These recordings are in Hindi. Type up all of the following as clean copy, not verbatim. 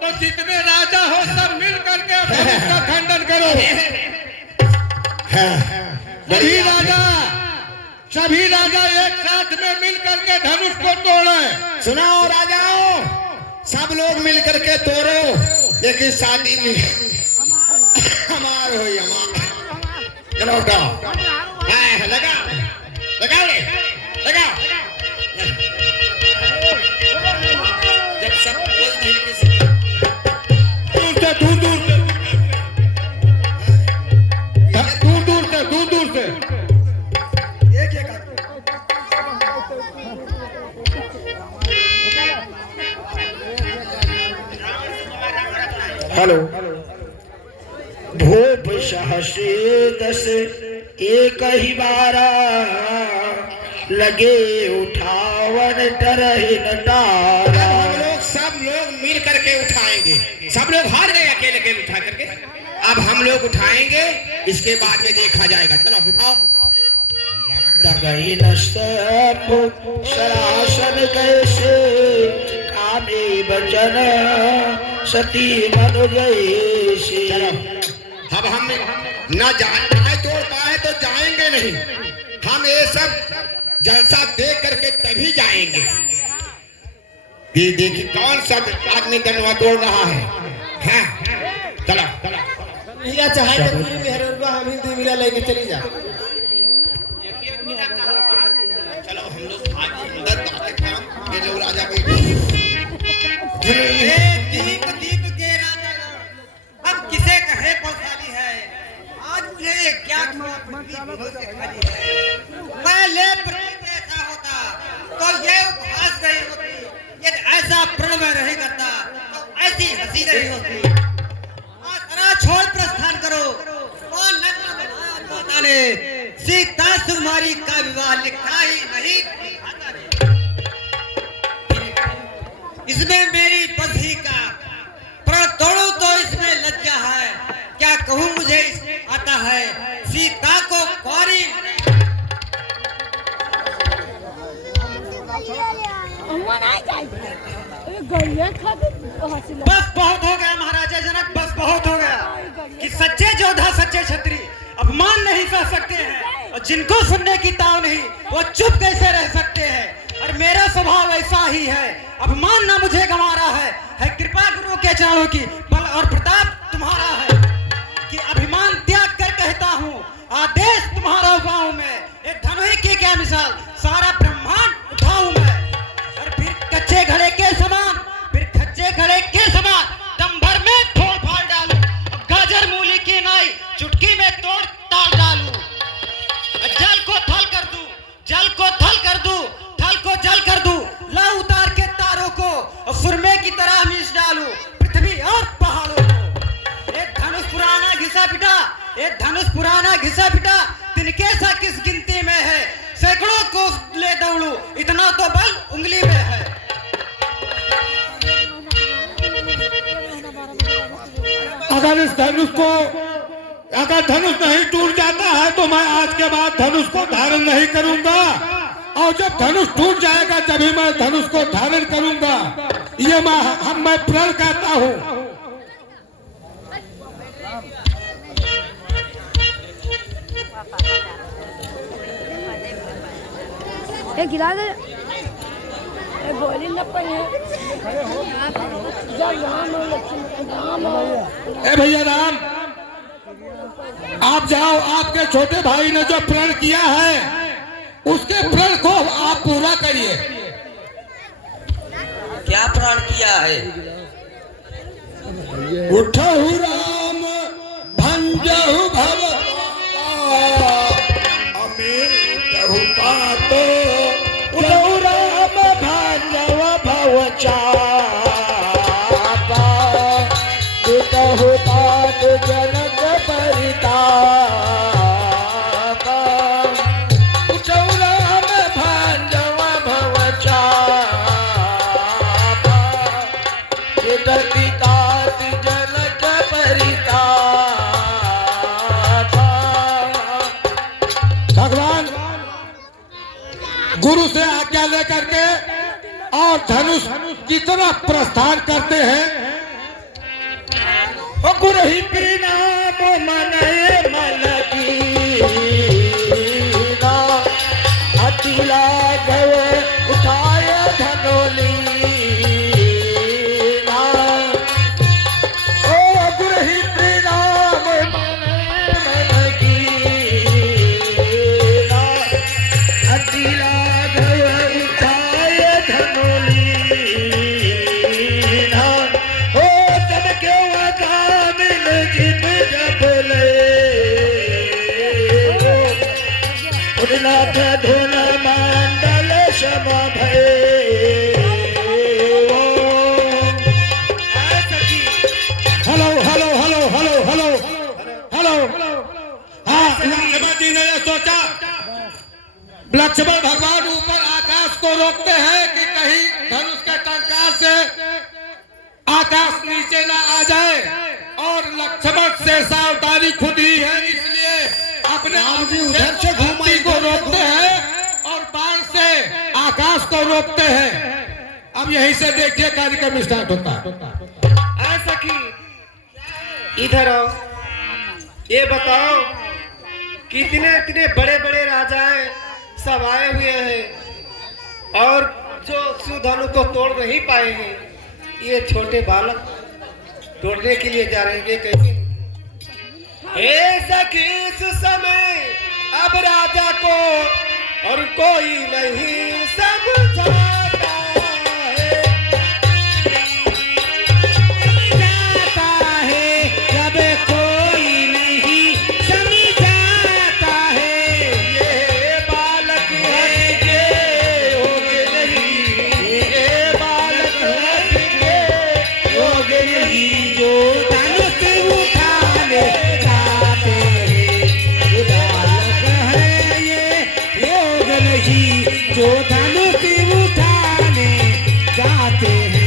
तो जितने राजा हो सब मिल करके धनुष का खंडन करो। सभी राजा एक साथ में मिल करके धनुष को तोड़े। सुनाओ राजाओं, सब लोग मिल करके तोड़ो, लेकिन शादी में हमार हो चलो उठाओ, लगा लगाओ रे लगाओ। जब सब बोल देंगे दूर से एक एक हेलो भूप सहसे दस एक ही बारा लगे उठावन तरह नटारा। हम लोग सब लोग मिल करके उठाएंगे, सब लोग हार गए अकेले अकेले उठा करके, अब हम लोग उठाएंगे, इसके बाद में देखा जाएगा। चलो उठाओ। सरासन कैसे कामे बचन सती मन जैसे। अब हम न जाए तोड़ पाए तो जाएंगे नहीं, हम ये सब जलसा देख करके तभी जाएंगे। ये देखिए कौन सा आदमी गनवा तोड़ रहा है। हाँ चलो भैया चाहे तो पूरी मेहरबानी हम हिंदी मिला लेके चली जा। चलो हम लोग अंदर काम ये लोग राजा के दीप दीप के राजा अब किसे कहे बलशाली है। आज मुझे क्या से खाली है। पहले प्रेम ऐसा होता तो ये उपहास नहीं होती, यदि ऐसा प्रण में नहीं करता तो ऐसी हंसी नहीं होती। छोड़ प्रस्थान करो। कौन नग्न बनाया माता ने, सीता सुकुमारी का विवाह लिखा ही नहीं। इसमें मेरी बंधी का प्रण तोड़ू तो इसमें लज्जा है। क्या कहूँ मुझे आता है सीता को कौरी। बस बहुत हो गया महाराजा जनक, बस बहुत हो गया कि सच्चे योद्धा सच्चे क्षत्रिय अपमान नहीं सह सकते हैं, और जिनको सुनने की ताव नहीं वो चुप कैसे रह सकते हैं। और मेरा स्वभाव ऐसा ही है, अपमान ना मुझे गंवा रहा है कृपा गुरु के चरणों की, बल और प्रताप तुम्हारा है कि अभिमान त्याग कर कहता हूँ आदेश तुम्हारा पाऊं मैं। एक धनुष की क्या मिसाल, सारा ब्रह्मांड उठाऊं मैं। और फिर कच्चे घड़े के समान, फिर कच्चे घड़े के समान दम भर में फोड़ फाड़ डालूं। गाजर मूली की नाई चुटकी में तोड़ ताल डालूं। जल को थल कर दूं, जल को थल कर दूं, थल को जल कर दूं। ला उतार के तारों को और सुरमे की तरह मीस डालूं पृथ्वी और पहाड़ों को। एक धनुष पुराना घिसा पिटा, एक धनुष पुराना घिसा पिटा, तिनके सा किस गिनती में है। सैकड़ों को ले दौड़ूं, इतना तो बल उंगली में है। अगर इस धनुष को, अगर धनुष नहीं टूट जाता है तो मैं आज के बाद धनुष को धारण नहीं करूंगा, और जब धनुष टूट जाएगा तभी मैं धनुष को धारण करूंगा। ये मैं प्रण करता हूँ। गिरा दे गोली न पड़े। ए भैया राम, आप जाओ, आपके छोटे भाई ने जो प्रण किया है उसके प्रण को आप पूरा करिए। क्या प्रण किया है? उठहु राम भंजहु भव अमीर पातो, उठहु राम भंजव भव चापा, उठहु तात जनक परितापा, उठहु राम भंजव भव चापा, उठति तात जनक परितापा। भगवान गुरु से आज्ञा लेकर के और धनुष की तरफ प्रस्थान करते हैं। गुरही परिणाम मनय मलकीना अति लाघव उठाय धनोलीना ओ गुरही परिणाम मनय मलकीना अति लाघव उठाय धनोलीना ओ तब क्यों कामिल जित जब ले उन्नाथ धुन मंडल शम भय hello hello hello hello hello hello हाँ लक्ष्मण जी ने ये सोचा लक्ष्मण भगवान ऊपर आकाश को रोकते हैं कि कहीं धनुष के टंकार से आकाश नीचे ना आ जाए और लक्ष्मण से सावधानी खुद ही है इसलिए अपने उधर से घूमती को रोकते हैं और बाण से आकाश को रोकते हैं। अब यहीं से देखिए कार्यक्रम स्टार्ट होता है। ऐसा कि इधर आओ, ये बताओ कितने इतने बड़े बड़े राजाएं सब आए हुए हैं और जो सुधनु को तोड़ नहीं पाएंगे, ये छोटे बालक तोड़ने के लिए जा रहे हैं कैसे? ऐसा कि इस समय अब राजा को और कोई नहीं समझाता है, समझाता है, जब कोई नहीं समझाता है। ये बालक है ये योग्य नहीं, ये बालक है ये योग्य नहीं, जो धनुष उठाने जाते हैं। ये बालक है ये योग्य नहीं, जो धनुष उठाने जाते हैं।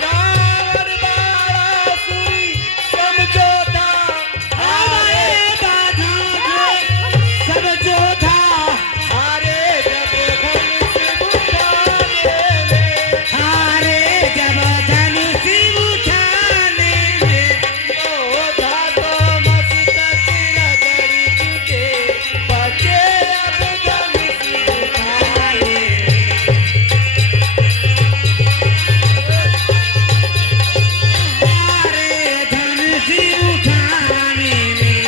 रावण बाणासुरी समझौता हमारे बाधा सब जोधा हारे जब धनुष उठाने में, हारे जब धनुष उठाने में, योद्धा तो मस्तक रगड़ चुके, बचे अब धनुष उठाने में। हारे धनुष उठाने में।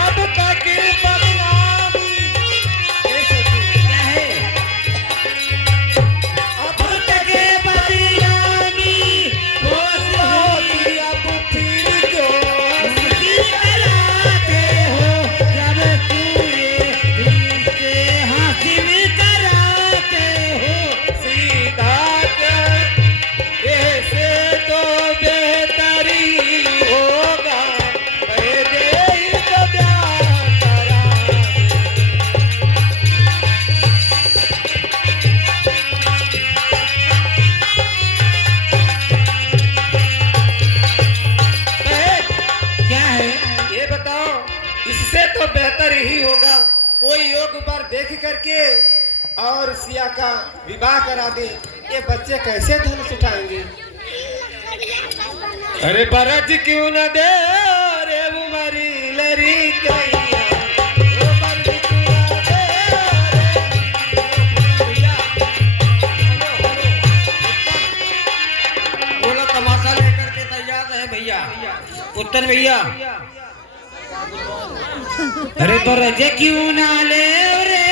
अब तक बदनामी क्या है? अब तक बदनामी होती, अब फिर जो कराते हो, जब पूरे से हासिल कराते हो, सीधा ऐसे तो बेहतरी होगा, पहले ही तो प्यार करा। क्या है ये बताओ, इससे तो बेहतर ही होगा कोई योग पर देख करके और सिया का विवाह करा दे। ये बच्चे कैसे धनुष उठाएंगे? अरे बरज क्यों न दे रे उमरी लरी कैया, ओ बरज क्यों न दे रे बोलो तमाशा लेकर के तैयार है भैया, उत्तर भैया। अरे बरज क्यों ना ले रे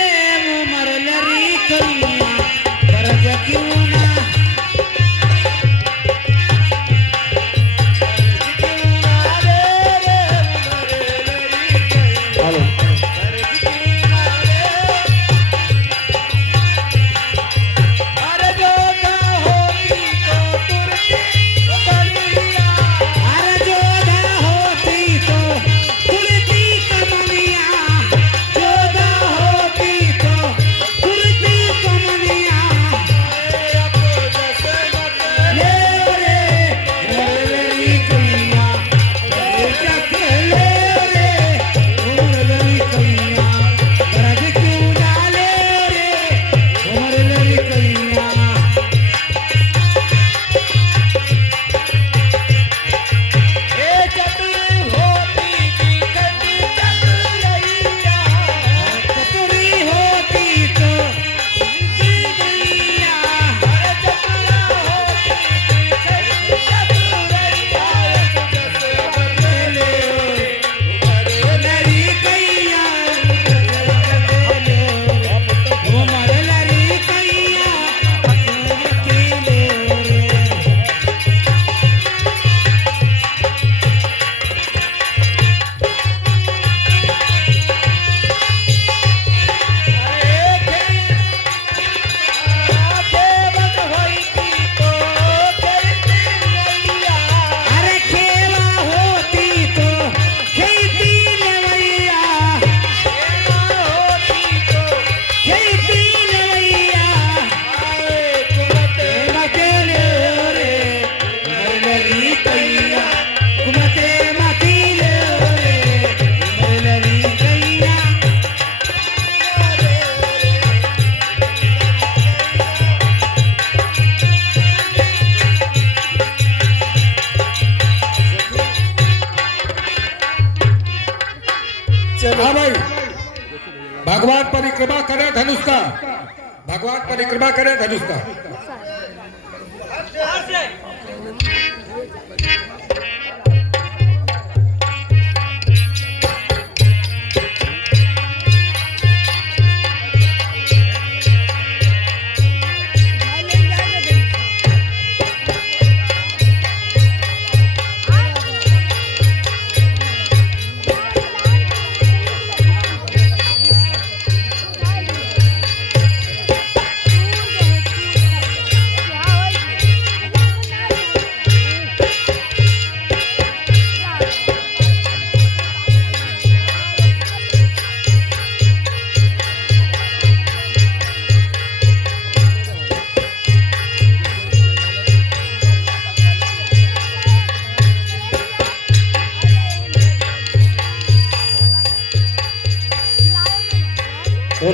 उमर लरी कैया, बरज क्यों ना कमनिया भगवान परिक्रमा करे धनुष का, भगवान परिक्रमा करे धनुष का।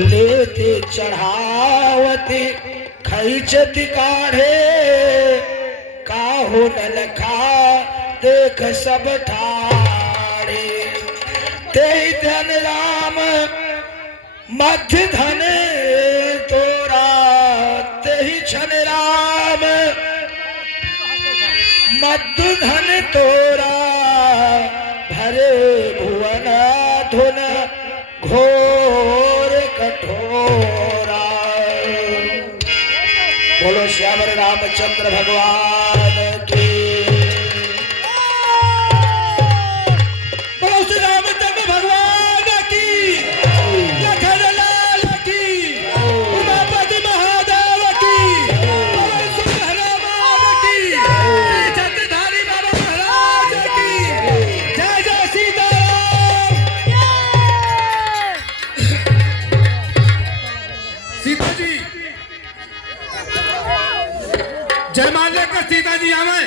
लेते चढ़ावते खैचति काढ़े काहो न लखा देख सब ठाड़े ते धन राम मध्य धन तोरा ते छन राम मध्य धन तोरा भरे भुवन धुन घोर कठोरा। बोलो श्याम रामचंद्र भगवान की। बोलो श्री रामचंद्र भगवान की, लखन लाल की, उमापति महादेव की, पवन सुत हनुमान की, श्री चक्रधारी बाबा महाराज की। जय जय सीताराम। सीता जी जयमाल लेकर सीता जी आवे।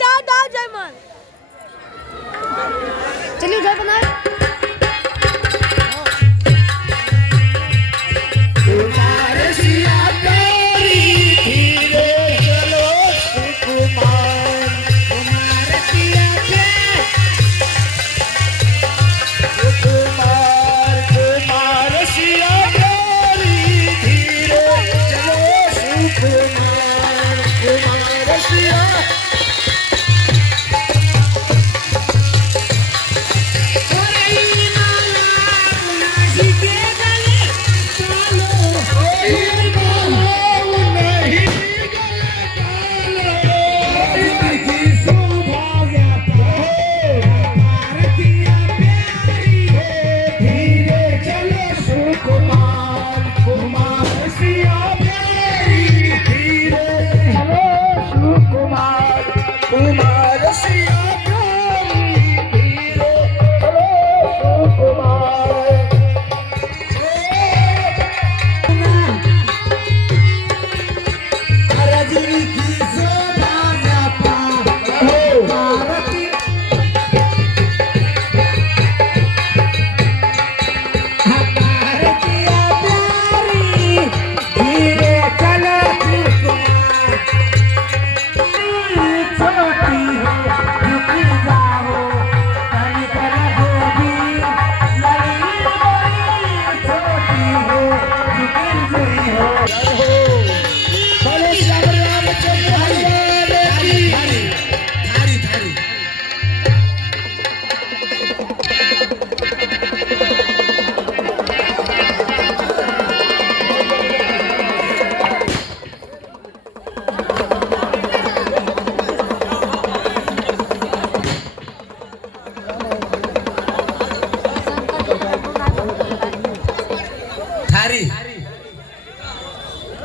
दाओ जयमान, चलिए उधर बनाए। तुम्हारे सिया प्यारी धीरे चलो सुकुमार तुम्हारे सिया प्यार सुकुमार तुम्हारे सिया प्यारी धीरे चलो सुकुमार तुम्हारे सिया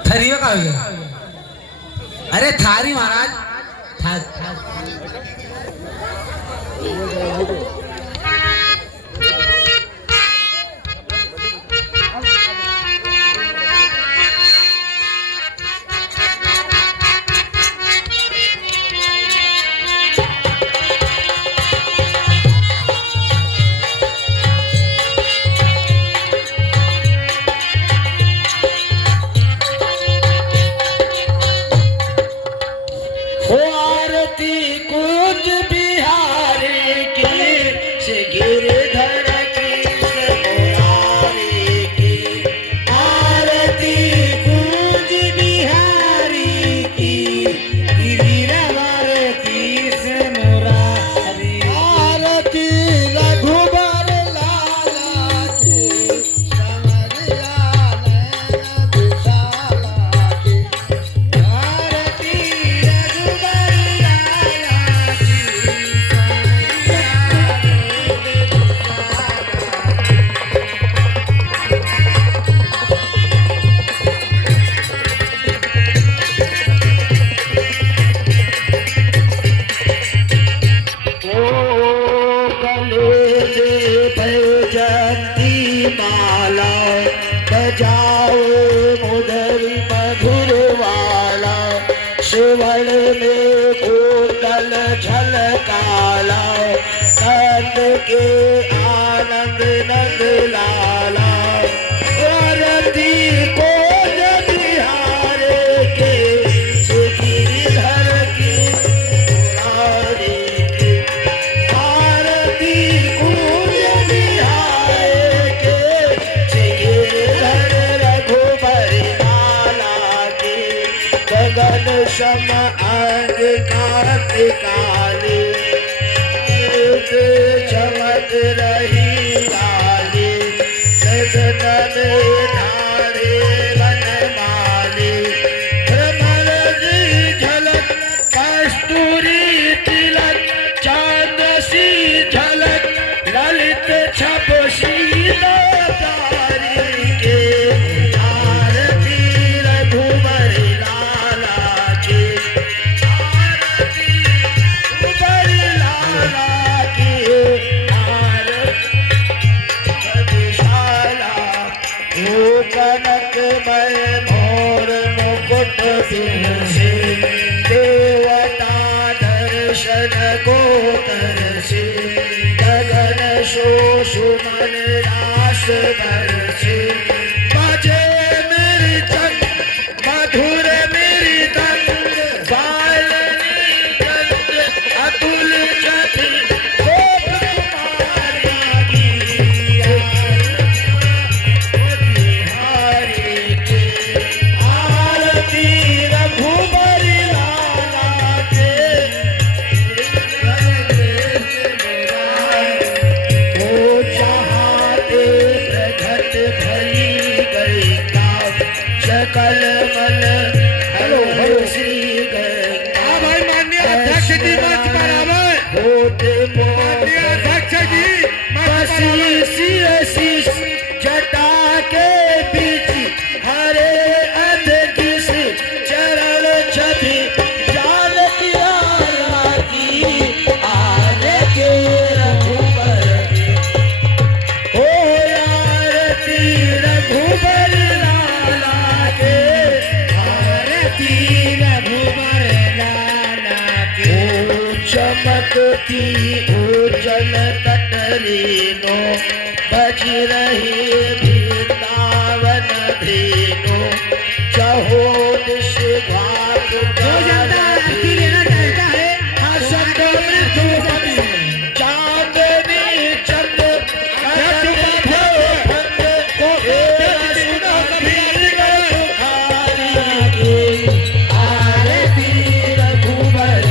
थारी का हो गया? अरे थारी महाराज, कुंज बिहारी की से गिरधर की सुवर्ण में कुंडल झलकाला कंद के आनंद नंद लाला आरती को बिहारे के गिरिधर की मुरारी की आरती कूंज बिहारे के गिरिधर रघुबर लाला की गगन सम अंग कांत काले चमक रही लाली सदन ढारे वनमाली भ्रमर झलक कस्तूरी तिलक चांद सी झलक ललित छप तारी के आरती रघुबर लाला के आरती रघुबर लाला के आरती वो कनक मय मोर मुकुट से देवता दर्शन को तरसे गगन शो सुमन रास बरसे बजे मेरी चंद मधुर मेरी दंड बालनी चंद अतुल छति गोप कुमारी बिहारी के आरती रघुबर लाला के ओ चाहते प्रगट भई गई काव सकल मन हरो श्री गंगा हाँ भाई, माननीय अध्यक्ष जी मंच पर आवे। होते माननीय अध्यक्ष जी मंच पर आवे। शीश जटा के बीच हरे अध किस चरण छवि जाल किया की आर के रघुबर हो आरती रघुबर लाला के आरती रघुबर लाला के चमकती उज्जल कटरीनो बज रही वृंदावन धेनु चहो दिश घाट हसत मृदु कवि चांदनी चंद आरती रघुबर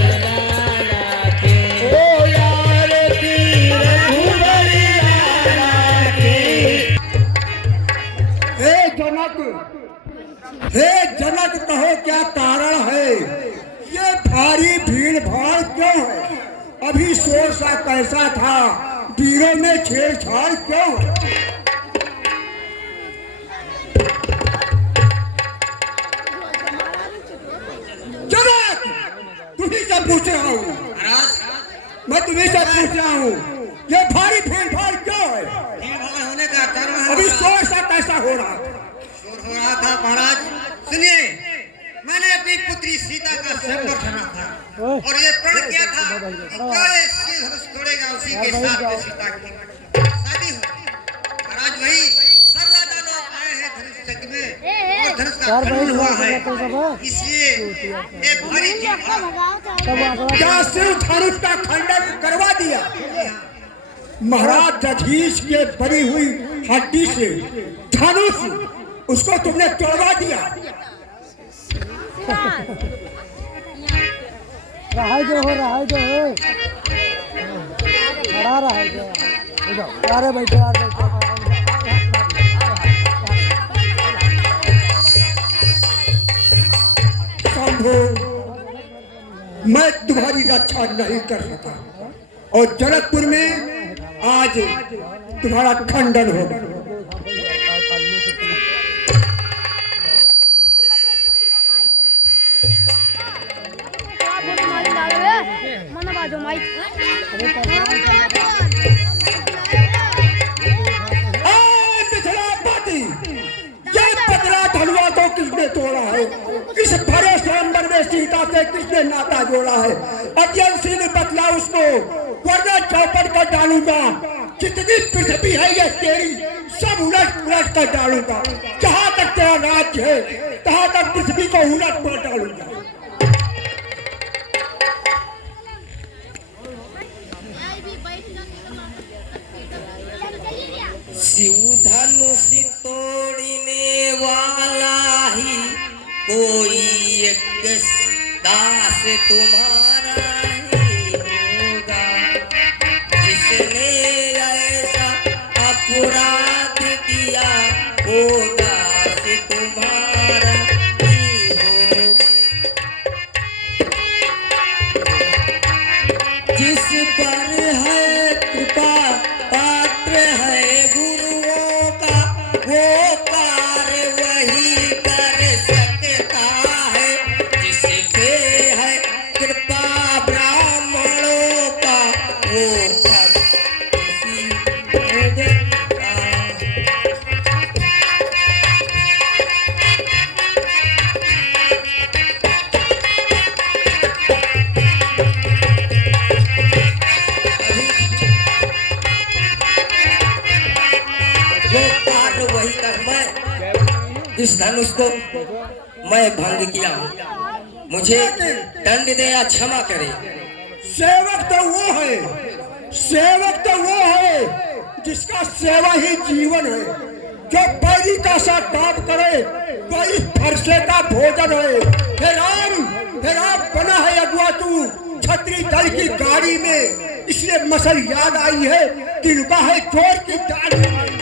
लाला के ओ आरती रघुबर लाला के हे जनक कहो क्या कारण है? ये भारी भीड़ भाड़ क्यों है? अभी शोर सा कैसा था, वीरों में छेड़छाड़ क्यों है? जनक, तुम्ही से पूछ रहा हूँ, मैं तुम्हें से पूछ रहा हूँ, ये भारी भीड़ भाड़ क्यों है? होने का कारण अभी शोर सा कैसा हो रहा है? हो रहा था महाराज। सुनिए, मैंने अपनी पुत्री सीता का स्वयंवर ठाना था और ये प्रण किया था कि जो ये श्री धनुष तोड़ेगा उसी के साथ में सीता की शादी होगी। महाराज वही सब राजा लोग आए हैं धनुष यज्ञ में और धनुष का खनन हुआ है, इसलिए ये भारी क्या सिर्फ धनुष का खंडन करवा दिया? महाराज दधीच के बनी हुई हड्डी से धनुष उसको तुमने तोड़वा दिया। रहा जो हो खड़ा रहा जो अरे बैठो शंभु, मैं तुम्हारी रक्षा नहीं कर सका और जनकपुर में आज तुम्हारा खंडन होगा। mana bajo mic किसने तोड़ा है? इस भरे स्वयंवर में सीता से किसने नाता जोड़ा है। अध्ययन सिंह ने बतला उसको, वरना चौपट कर डालूंगा। जितनी पृथ्वी है ये तेरी, सब उलट पुलट कर डालूंगा। जहां तक तेरा राज्य है तहां तक पृथ्वी को उलट पुलट डालूंगा। शिव धनुष तोड़ने वाला ही कोई एक दास तुम्हारा ही होगा। जिसने ऐसा अपराध किया वो दास तुम्हारा ही होगा। जिस पर है कृपा पात्र है गुरुओं का, वो कार्य वही कर सकता है। जिस पे है कृपा ब्राह्मणों का, वो पद किसी को देता है। वो कार्य वही कर, मैं इस धनुष को मैं भंग किया हूँ, मुझे दंड दे या क्षमा करे। सेवक तो वो है, सेवक तो वो है जिसका सेवा ही जीवन है। जो बैरी का सा काम करे वही फरसे का भोजन है। हे राम बना है अगुआ तू छतरी दल की गाड़ी में, इसलिए मसल याद आई है तिनका है चोर की दाढ़ी में।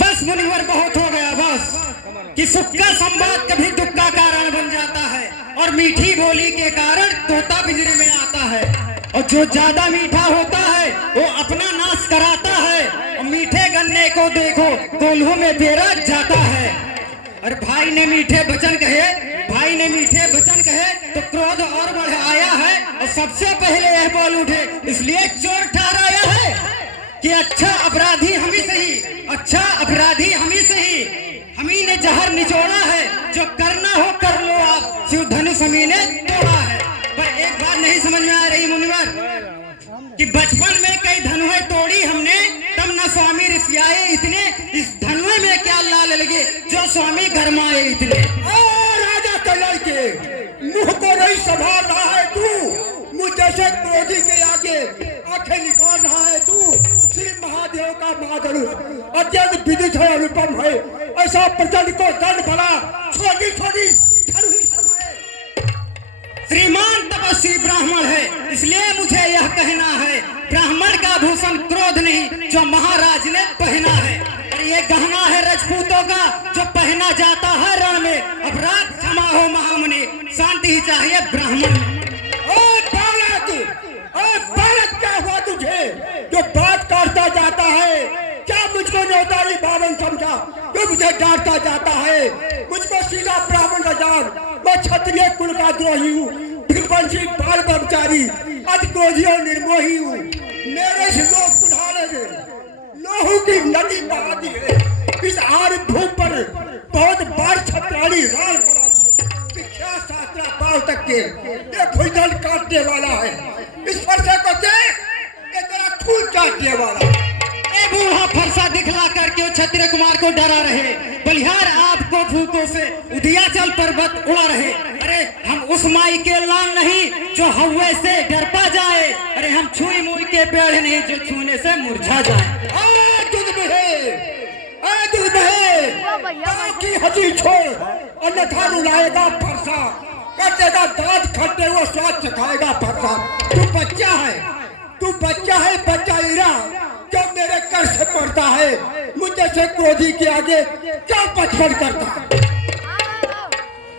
बस मुनिवर बहुत हो गया, बस कि सुख का संवाद कभी दुख का कारण बन जाता है और मीठी बोली के कारण तोता पिंजरे में आता है। और जो ज्यादा मीठा होता है वो अपना नाश कराता है। और मीठे गन्ने को देखो कोल्हू में बेरा जाता है। और भाई ने मीठे वचन कहे, भाई ने मीठे वचन कहे तो क्रोध और बढ़ आया है। और सबसे पहले यह बोल उठे, इसलिए चोर ठहराया है कि अच्छा अपराधी हम ही सही, अच्छा अपराधी हम ही सही। हमी ने जहर निचोड़ा है, जो करना हो कर लो आप, शिव धनुष हमी ने तोड़ा है। पर एक बात नहीं समझ में आ रही मुनिवर कि बचपन में कई धनुएं तोड़ी हमने, तब न स्वामी रिसियाए इतने, इस धनुए में क्या लाल लगे जो स्वामी गरमाए इतने। राजा के लड़के मुंह को नहीं संभाल रहा है तू, मुझ जैसे क्रोधी के आगे आंखें निकाल रहा है तू। श्री महादेव का महाधनुष अत्यंत विदित है, अनुपम है। ऐसा प्रचंड को दंड भला छोटी छोटी धनुष है। श्रीमान तपस्वी ब्राह्मण है, इसलिए मुझे यह कहना है, ब्राह्मण का भूषण क्रोध नहीं जो महाराज ने पहना है। और ये गहना है राजपूतों का जो पहना जाता है रण में। अपराध क्षमा हो महामुनि, शांति ही चाहिए ब्राह्मण में। बालक क्या हुआ तुझे जो बात करता जाता है? क्या मुझको नौतारी बावन समझा जो मुझे डांटता जाता है? मुझको सीधा ब्राह्मण न जान, मैं क्षत्रिय कुल का द्रोही हूँ, भिक्षुवंशी बाल ब्रह्मचारी, अति क्रोधी और निर्मोही हूँ। मेरे से लोग कुल्हाड़े में लोहू की नदी बहा दी है। इस आर भूप पर बहुत बार छत्राणी राल पड़ा, शिक्षा शास्त्र पाव तक के ये खुलदल काटने वाला है। इस फरसे को देख, ये तेरा खून चाटने वाला। ए बूढ़ा फरसा दिखला करके क्षत्रिय कुमार को डरा रहे, बलिहार आपको फूकों से उदियाचल पर्वत उड़ा रहे। अरे हम उस माई के लाल नहीं जो हवा से डर पा जाए, अरे हम छुई मुई के पेड़ नहीं जो छूने से मुरझा जाए। दूध बहे की हंसी छोड़, अन्यथा रुलाएगा फरसा, कर देगा दांत खट्टे हुए स्वाद चखाएगा फरसा। तू बच्चा है, तू बच्चा है, बच्चा इरा क्यों मेरे कर से पड़ता है? मुझे से क्रोधी के आगे क्या बचपन करता है?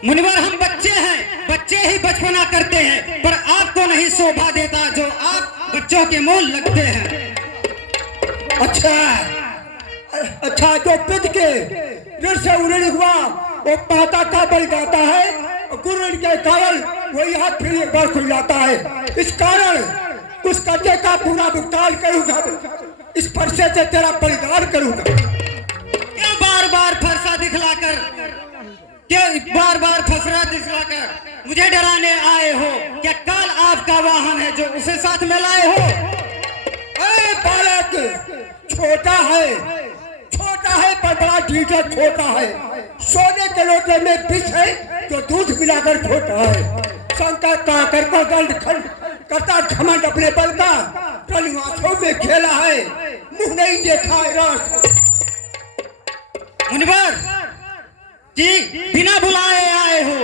मुनिवर हम बच्चे हैं, बच्चे ही बचपना करते हैं, पर आपको नहीं शोभा देता जो आप बच्चों के मोल लगते हैं। अच्छा जो पिद के ऋण से उऋण हुआ वो माता का बल जाता है, गुरुण के कारण वो यहाँ फिर एक बार खुल जाता है। इस कारण उस कर्जे का पूरा भुगतान करूंगा, इस फरसे से तेरा बलिदान करूंगा। क्यों बार बार फरसा दिखलाकर, क्यों बार बार फसरा दिखलाकर मुझे डराने आए हो? क्या काल आपका वाहन है जो उसे साथ में लाए हो? ए बालक, छोटा है पर बड़ा ढीठा छोटा है। सोने के लोटे में विष है तो दूध मिलाकर छोटा है। शंकर काकर को दंड करता घमंड अपने बल का, कलियासों में खेला है, मुंह नहीं देखा है रास्ता। मुनिवर जी, बिना बुलाए आए हो,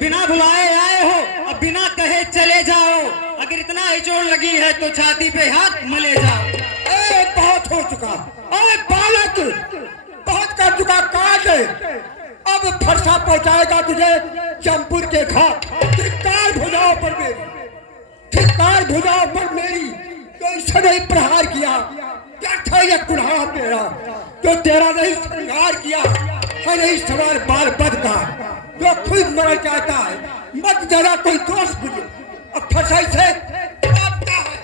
बिना बुलाए आए हो, अब बिना कहे चले जाओ। अगर इतना ही चोट लगी है तो छाती पे हाथ मले जाओ। ए बहुत हो चुका, ए बालक बहुत कर चुका काज। अब फरसा पहुंचाएगा तुझे जमपुर के घाट। धिक्कार भुजाओं पर मेरी, धिक्कार भुजाओं पर मेरी, तो इसने नहीं प्रहार किया। क्या था ये कुल्हाड़ा तेरा, तो तेरा नहीं श्रृंगार किया है, नहीं सवार बाल बद का, जो खुद मर जाता है। मत जरा कोई दोष बुझे, अब फसाई से आपका है।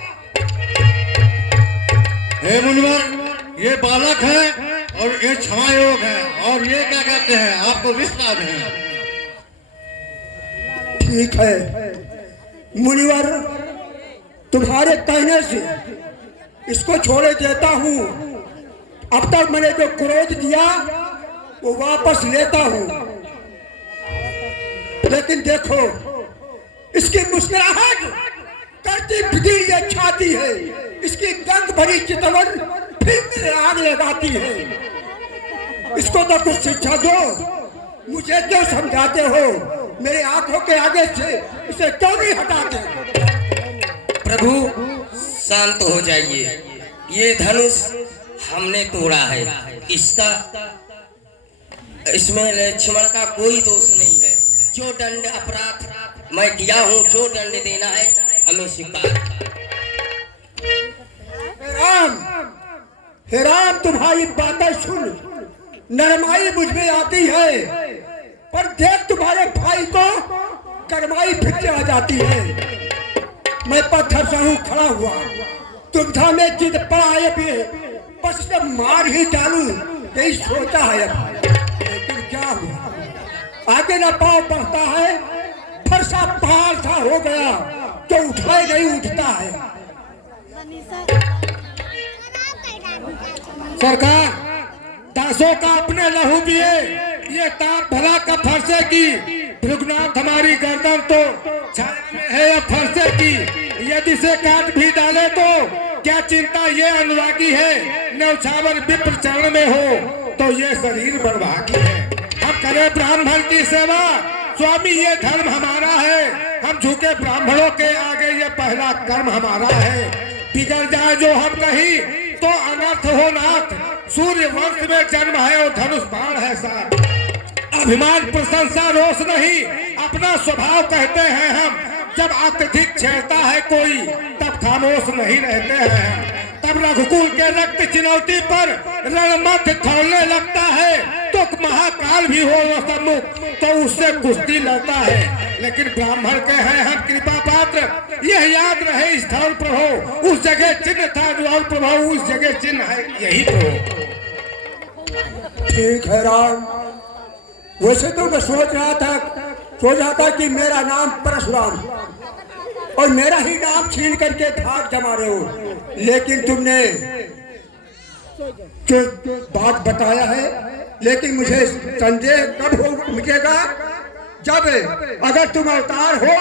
हे मुनिवर, ये बालक है और ये क्षमायोग है, और ये क्या कहते हैं, आपको विस्तार है। ठीक है मुनिवर, तुम्हारे कहने से इसको छोड़े देता हूँ। अब तक मैंने जो क्रोध किया वो वापस लेता हूँ। लेकिन देखो इसकी मुस्कुराहट करती फिर ये छाती है, इसकी गंध भरी चितवन फिर मेरे आग लगाती है। इसको तो कुछ शिक्षा दो। मुझे क्यों समझाते हो? मेरे आंखों के आगे से इसे क्यों नहीं हटाते? प्रभु शांत हो जाइए, ये धनुष हमने तोड़ा है, इसमें लक्ष्मण का कोई दोष नहीं है। जो दंड अपराध मैं किया हूँ, जो दंड देना है हमें स्वीकार। हे राम तुम्हारी बातें सुन, नरमाई मुझ में आती है, पर देख तुम्हारे भाई को गरमाई फिर से आ जाती है। मैं पत्थर सा हूँ खड़ा हुआ, तुम में जिद पड़ा है भी, बस से मार ही डालू यही सोचा है। लेकिन क्या हुआ, आगे ना पाँव बढ़ता है, फरसा पहाड़ सा हो गया तो उठाए नहीं उठता है। सरकार, दासों का अपने लहू पिए, ये तार भला का फरसे की। भृगुनाथ हमारी गर्दन तो छाया में है या फरसे की, यदि से काट भी डाले तो क्या चिंता ये अनुरागी है। न्यौछावर विप्र चरण में हो तो ये शरीर बर्भागी है। हम करें ब्राह्मण की सेवा, स्वामी ये धर्म हमारा है। हम झुके ब्राह्मणों के आगे, ये पहला कर्म हमारा है। बिगड़ जाए जो हम कहीं तो अनर्थ हो नाथ। सूर्य वंश में जन्म है और धनुष बाण है साथ। अभिमान प्रशंसा रोष नहीं, अपना स्वभाव कहते हैं हम। जब अत्यधिक छेड़ता है कोई तब खामोश नहीं रहते हैं। तब रघुकुल के रक्त चिनौती पर रणमथ थौलने लगता है, तो महाकाल भी हो वो सम्मुख तो उससे कुश्ती लड़ता है। लेकिन ब्राह्मण के हैं हम कृपा पात्र, यह याद रहे स्थल प्रभु उस जगह चिन्ह था, और प्रभु उस जगह चिन्ह है यही प्रभु। ठीक है राम, वैसे तो मैं सोच रहा था कि मेरा नाम परशुराम और मेरा ही नाम छीन करके धाक जमा रहे हो। लेकिन तुमने जो बात बताया है, लेकिन मुझे संदेह कब हो मिटेगा? जब अगर तुम अवतार हो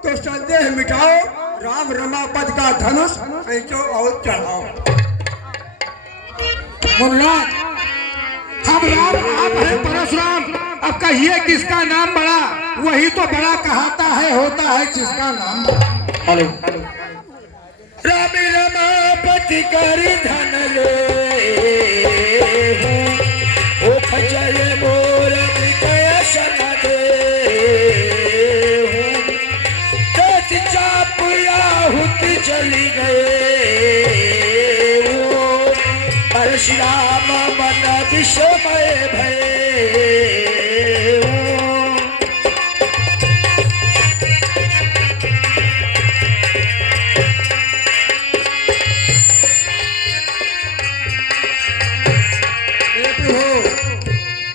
तो संदेह मिटाओ, राम रमापद का धनुष खींचो और चढ़ाओ। अब राम आप है परशुराम, अब कहिए किसका नाम बड़ा? वही तो बड़ा कहता है, होता है जिसका नाम बड़ा। हेलो राम रमापति कर धन ले, ओ खचर मोर सन दे, दस चाप आहुति चली गए, परशुराम मन विषमय भय।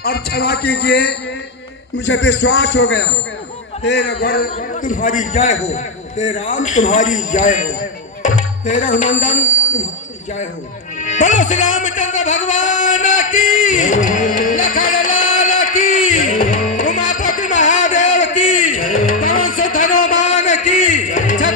अब क्षमा कीजिए, मुझे विश्वास हो गया हे रघुवर तुम्हारी जय हो, हे राम तुम्हारी जय हो, हे रघुनंदन तुम्हारी जय हो। बोलो श्री रामचंद्र भगवान